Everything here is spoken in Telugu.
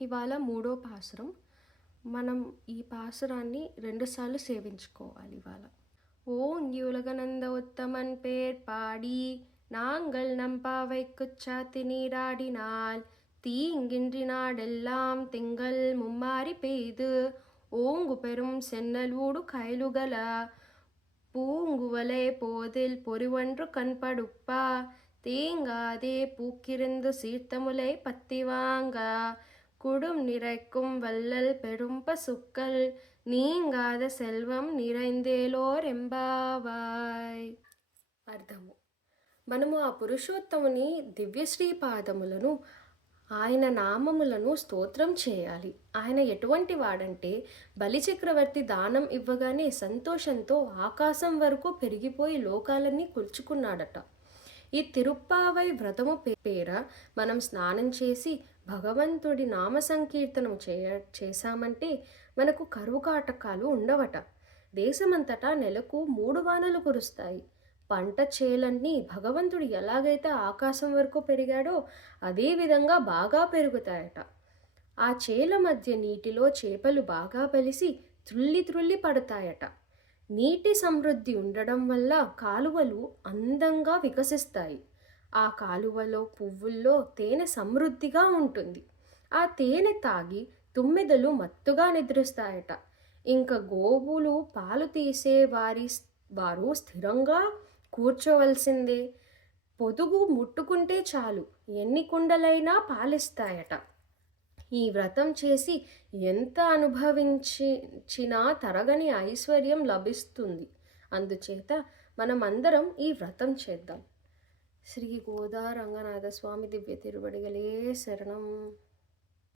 ఇవాళ మూడో పాసురం. మనం ఈ పాసురాన్ని 2 సార్లు సేవించుకోవాలి ఇవాళ. ఓంగి ఉలగనంద ఉత్తమన్ పేర్ పాడి நாங்கள் நம் பாவைக்குச் சாத்தி நீராடினால் தீங்கின்றி நாடெல்லாம் திங்கள் மும்மாரி பெய்து ஓங்கு பெரும் சென்னலூடு கயலுகல பூங்குவலை போதில் பொறிவொன்று கண்படுப்பா தேங்காதே பூக்கிருந்து சீர்த்தமுலை பத்தி வாங்க குடும் நிறைக்கும் வள்ளல் பெரும் பசுக்கள் నీంగాద సెల్వం నిరైందేలోరెంబావాయ్. అర్థము: మనము ఆ పురుషోత్తముని దివ్యశ్రీ పాదములను, ఆయన నామములను స్తోత్రం చేయాలి. ఆయన ఎటువంటి వాడంటే బలిచక్రవర్తి దానం ఇవ్వగానే సంతోషంతో ఆకాశం వరకు పెరిగిపోయి లోకాలన్నీ కొలుచుకున్నాడట. ఈ తిరుప్పావై వ్రతము పేర మనం స్నానం చేసి భగవంతుడి నామ సంకీర్తనం చేశామంటే మనకు కరువు కాటకాలు ఉండవట. దేశమంతటా నెలకు 3 వానలు కురుస్తాయి. పంట చేలన్నీ భగవంతుడు ఎలాగైతే ఆకాశం వరకు పెరిగాడో అదే విధంగా బాగా పెరుగుతాయట. ఆ చేల మధ్య నీటిలో చేపలు బాగా బలిసి త్రుల్లి త్రుల్లి పడతాయట. నీటి సమృద్ధి ఉండడం వల్ల కాలువలు అందంగా వికసిస్తాయి. ఆ కాలువలో పువ్వుల్లో తేనె సమృద్ధిగా ఉంటుంది. ఆ తేనె తాగి తుమ్మెదలు మత్తుగా నిద్రిస్తాయట. ఇంకా గోవులు పాలు తీసే వారు స్థిరంగా కూర్చోవలసిందే. పొదుగు ముట్టుకుంటే చాలు ఎన్ని కుండలైనా పాలిస్తాయట. ఈ వ్రతం చేసి ఎంత అనుభవించినా తరగని ఐశ్వర్యం లభిస్తుంది. అందుచేత మనమందరం ఈ వ్రతం చేద్దాం. శ్రీ గోదా రంగనాథ స్వామి దివ్య తిరువడిగలే శరణం.